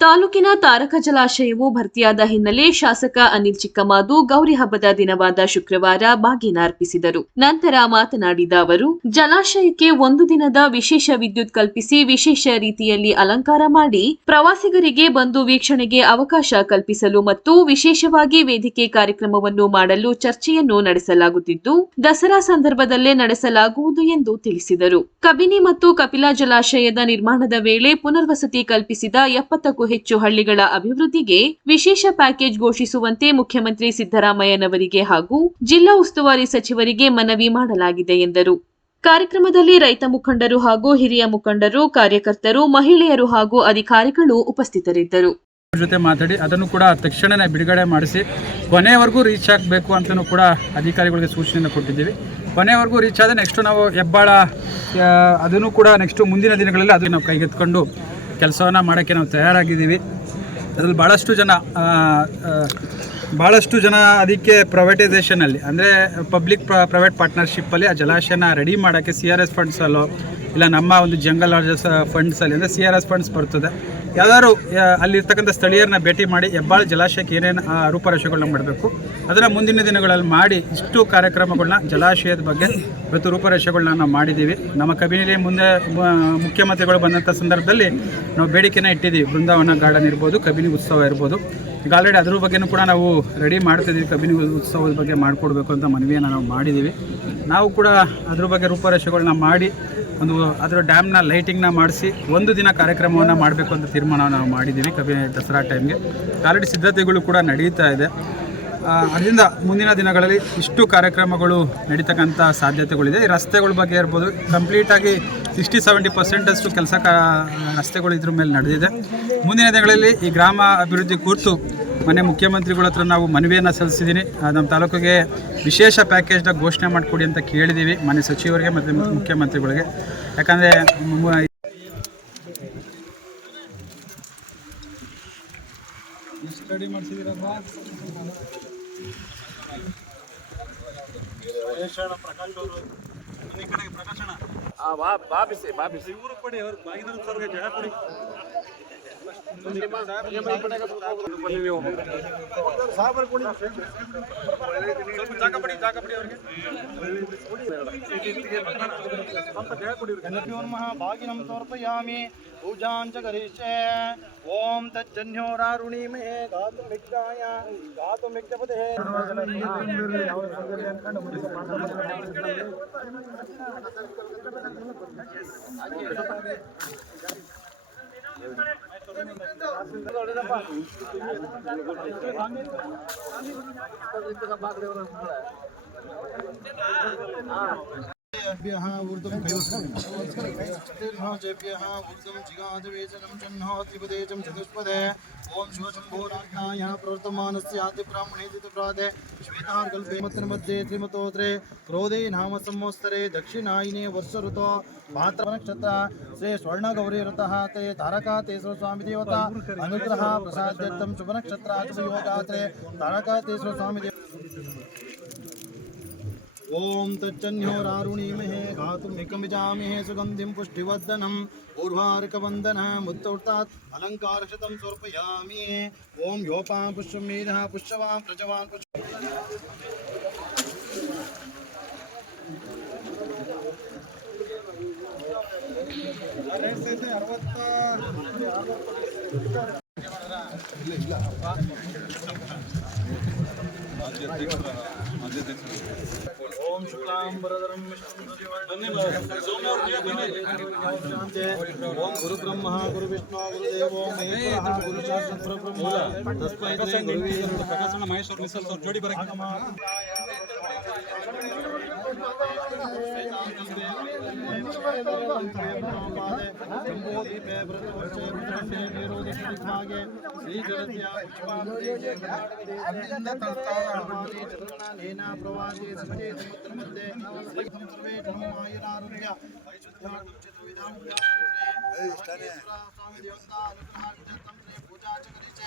ತಾಲೂಕಿನ ತಾರಕ ಜಲಾಶಯವು ಭರ್ತಿಯಾದ ಹಿನ್ನೆಲೆ ಶಾಸಕ ಅನಿಲ್ ಚಿಕ್ಕಮಾದು ಗೌರಿ ಹಬ್ಬದ ದಿನವಾದ ಶುಕ್ರವಾರ ಬಾಗಿನ ಅರ್ಪಿಸಿದರು. ನಂತರ ಮಾತನಾಡಿದ ಅವರು, ಜಲಾಶಯಕ್ಕೆ ಒಂದು ದಿನದ ವಿಶೇಷ ವಿದ್ಯುತ್ ಕಲ್ಪಿಸಿ ವಿಶೇಷ ರೀತಿಯಲ್ಲಿ ಅಲಂಕಾರ ಮಾಡಿ ಪ್ರವಾಸಿಗರಿಗೆ ಬಂದು ವೀಕ್ಷಣೆಗೆ ಅವಕಾಶ ಕಲ್ಪಿಸಲು ಮತ್ತು ವಿಶೇಷವಾಗಿ ವೇದಿಕೆ ಕಾರ್ಯಕ್ರಮವನ್ನು ಮಾಡಲು ಚರ್ಚೆಯನ್ನು ನಡೆಸಲಾಗುತ್ತಿದ್ದು, ದಸರಾ ಸಂದರ್ಭದಲ್ಲೇ ನಡೆಸಲಾಗುವುದು ಎಂದು ತಿಳಿಸಿದರು. ಕಬಿನಿ ಮತ್ತು ಕಪಿಲಾ ಜಲಾಶಯದ ನಿರ್ಮಾಣದ ವೇಳೆ ಪುನರ್ವಸತಿ ಕಲ್ಪಿಸಿದ ಎಪ್ಪತ್ತಕ್ಕೂ ಹೆಚ್ಚು ಹಳ್ಳಿಗಳ ಅಭಿವೃದ್ಧಿಗೆ ವಿಶೇಷ ಪ್ಯಾಕೇಜ್ ಘೋಷಿಸುವಂತೆ ಮುಖ್ಯಮಂತ್ರಿ ಸಿದ್ದರಾಮಯ್ಯನವರಿಗೆ ಹಾಗೂ ಜಿಲ್ಲಾ ಉಸ್ತುವಾರಿ ಸಚಿವರಿಗೆ ಮನವಿ ಮಾಡಲಾಗಿದೆ ಎಂದರು. ಕಾರ್ಯಕ್ರಮದಲ್ಲಿ ರೈತ ಮುಖಂಡರು ಹಾಗೂ ಹಿರಿಯ ಮುಖಂಡರು, ಕಾರ್ಯಕರ್ತರು, ಮಹಿಳೆಯರು ಹಾಗೂ ಅಧಿಕಾರಿಗಳು ಉಪಸ್ಥಿತರಿದ್ದರು. ಜೊತೆ ಮಾತಾಡಿ, ಅದನ್ನು ಕೂಡ ತಕ್ಷಣನೇ ಬಿಡುಗಡೆ ಮಾಡಿಸಿ ಕೊನೆಯವರೆಗೂ ರೀಚ್ ಆಗಬೇಕು ಅಂತಲೂ ಕೂಡ ಅಧಿಕಾರಿಗಳಿಗೆ ಸೂಚನೆಯನ್ನು ಕೊಟ್ಟಿದ್ದೀವಿ. ಕೊನೆಯವರೆಗೂ ರೀಚ್ ಆದರೆ ನೆಕ್ಸ್ಟು ನಾವು ಹೆಬ್ಬಾಳ ಅದನ್ನು ಕೂಡ ನೆಕ್ಸ್ಟು ಮುಂದಿನ ದಿನಗಳಲ್ಲಿ ಅದನ್ನು ನಾವು ಕೈಗೆತ್ಕೊಂಡು ಕೆಲಸವನ್ನು ಮಾಡೋಕ್ಕೆ ನಾವು ತಯಾರಾಗಿದ್ದೀವಿ. ಅದರಲ್ಲಿ ಭಾಳಷ್ಟು ಜನ ಭಾಳಷ್ಟು ಜನ ಅದಕ್ಕೆ ಪ್ರೈವೇಟೈಸೇಷನಲ್ಲಿ ಅಂದರೆ ಪಬ್ಲಿಕ್ ಪ್ರೈವೇಟ್ ಪಾರ್ಟ್ನರ್ಶಿಪ್ಪಲ್ಲಿ ಆ ಜಲಾಶಯನ ರೆಡಿ ಮಾಡೋಕ್ಕೆ ಸಿ ಆರ್ ಎಸ್ ಫಂಡ್ಸಲ್ಲೋ ಇಲ್ಲ ನಮ್ಮ ಒಂದು ಜಂಗಲ್ ಲಾಡ್ಜಸ್ ಫಂಡ್ಸಲ್ಲಿ ಅಂದರೆ ಸಿ ಆರ್ ಎಸ್ ಫಂಡ್ಸ್ ಬರ್ತದೆ. ಯಾವ್ದಾದ್ರು ಅಲ್ಲಿರ್ತಕ್ಕಂಥ ಸ್ಥಳೀಯರನ್ನ ಭೇಟಿ ಮಾಡಿ ಹೆಬ್ಬಾಳ ಜಲಾಶಯಕ್ಕೆ ಏನೇನು ರೂಪರೇಷೆಗಳನ್ನ ಮಾಡಬೇಕು, ಅದನ್ನು ಮುಂದಿನ ದಿನಗಳಲ್ಲಿ ಮಾಡಿ ಇಷ್ಟು ಕಾರ್ಯಕ್ರಮಗಳನ್ನ ಜಲಾಶಯದ ಬಗ್ಗೆ ಇವತ್ತು ರೂಪರೇಷೆಗಳನ್ನ ನಾವು ಮಾಡಿದ್ದೀವಿ. ನಮ್ಮ ಕಬಿನಿಲಿ ಮುಂದೆ ಮುಖ್ಯಮಂತ್ರಿಗಳು ಬಂದಂಥ ಸಂದರ್ಭದಲ್ಲಿ ನಾವು ಬೇಡಿಕೆನ ಇಟ್ಟಿದ್ದೀವಿ. ಬೃಂದಾವನ ಗಾರ್ಡನ್ ಇರ್ಬೋದು, ಕಬಿನಿ ಉತ್ಸವ ಇರ್ಬೋದು. ಈಗ ಆಲ್ರೆಡಿ ಅದ್ರ ಬಗ್ಗೆನೂ ಕೂಡ ನಾವು ರೆಡಿ ಮಾಡ್ತಿದ್ದೀವಿ ಕಬಿನಿ ಉತ್ಸವದ ಬಗ್ಗೆ ಮಾಡಿಕೊಡ್ಬೇಕು ಅಂತ ಮನವಿಯನ್ನು ನಾವು ಮಾಡಿದ್ದೀವಿ ನಾವು ಕೂಡ ಅದ್ರ ಬಗ್ಗೆ ರೂಪರೇಷೆಗಳನ್ನ ಮಾಡಿ ಒಂದು ಅದರ ಡ್ಯಾಮ್ನ ಲೈಟಿಂಗ್ನ ಮಾಡಿಸಿ ಒಂದು ದಿನ ಕಾರ್ಯಕ್ರಮವನ್ನು ಮಾಡಬೇಕು ಅಂತ ತೀರ್ಮಾನ ನಾವು ಮಾಡಿದ್ದೀವಿ ಕಬಿನಿ ದಸರಾ ಟೈಮ್ಗೆ ಆಲ್ರೆಡಿ ಸಿದ್ಧತೆಗಳು ಕೂಡ ನಡೀತಾ ಇದೆ. ಅದರಿಂದ ಮುಂದಿನ ದಿನಗಳಲ್ಲಿ ಇಷ್ಟು ಕಾರ್ಯಕ್ರಮಗಳು ನಡೀತಕ್ಕಂಥ ಸಾಧ್ಯತೆಗಳಿದೆ. ರಸ್ತೆಗಳ ಬಗ್ಗೆ ಇರ್ಬೋದು ಕಂಪ್ಲೀಟಾಗಿ ಸಿಕ್ಸ್ಟಿ ಸೆವೆಂಟಿ ಪರ್ಸೆಂಟಷ್ಟು ಕೆಲಸ ಕ ರಸ್ತೆಗಳು ಇದ್ರ ಮೇಲೆ ನಡೆದಿದೆ. ಮುಂದಿನ ದಿನಗಳಲ್ಲಿ ಈ ಗ್ರಾಮ ಅಭಿವೃದ್ಧಿ ಕುರಿತು ಮನೆ ಮುಖ್ಯಮಂತ್ರಿಗಳ ಹತ್ರ ನಾವು ಮನವಿಯನ್ನು ಸಲ್ಲಿಸಿದ್ದೀನಿ ನಮ್ಮ ತಾಲೂಕಿಗೆ ವಿಶೇಷ ಪ್ಯಾಕೇಜ್ನ ಘೋಷಣೆ ಮಾಡಿಕೊಡಿ ಅಂತ ಕೇಳಿದ್ದೀವಿ ಮನೆ ಸಚಿವರಿಗೆ ಮತ್ತು ಮುಖ್ಯಮಂತ್ರಿಗಳಿಗೆ. ಯಾಕಂದರೆ ಸ್ಟಡಿ ಮಾಡಿಸಿದ್ದೀರಪ್ಪ भागिनं समर्पयामि पूजां च करिष्ये ॐ तज्जन्योरारुणीमहे गातुमिच्छाय गातुमिच्छपदे जेभ्यः ऊर्ध्वं जेभ्यः ऊर्ध्वं जिगाजवेचनं चह्नो त्रिपदेचं चतुष्पदे। ॐ शिवशम्भोराज्ञाय प्रवर्तमानस्य आदिब्राह्मणे चितप्रादे श्वेतार्कल्पे मत्रमध्ये त्रिमतोत्रे क्रोधे नाम संवत्सरे दक्षिणायिने वर्षऋतो भाद्रपनक्षत्र श्री स्वर्णगौरीव्रतः ते तारका ते स्वामी देवता। अनुग्रह प्रसाद्यर्थं शुभनक्षत्राचयोगात्रे तारका ते स्वामी देव ॐ तच्चन्योरारुणीमहे घातुमिकमिजामहे सुगन्धिं पुष्टिवर्धनम् ऊर्वार्कवन्दनः मुत्तोर्तात् अलङ्कारशतं समर्पयामि। ॐ योपां पुष्पं मेधः पुष्पवान् प्रजवान् पुष्प ಓಂ ಶುಕ್ಲಾಂಬರಧರಂ ಓಂ ಗುರು ಬ್ರಹ್ಮ ಗುರು ವಿಷ್ಣು ಗುರುದೇವೋ ಮಹೇಶ್ವರ ಗುರು ಸಾಕ್ಷಾತ್ ಪರಬ್ರಹ್ಮ ತಸ್ಮೈ ಶ್ರೀ ಗುರುವೇ ಪ್ರಕಾಶನ ಮಹೇಶ್ವರ್ ಮಿಸಲ್ ಜೋಡಿ ಬರ पूजा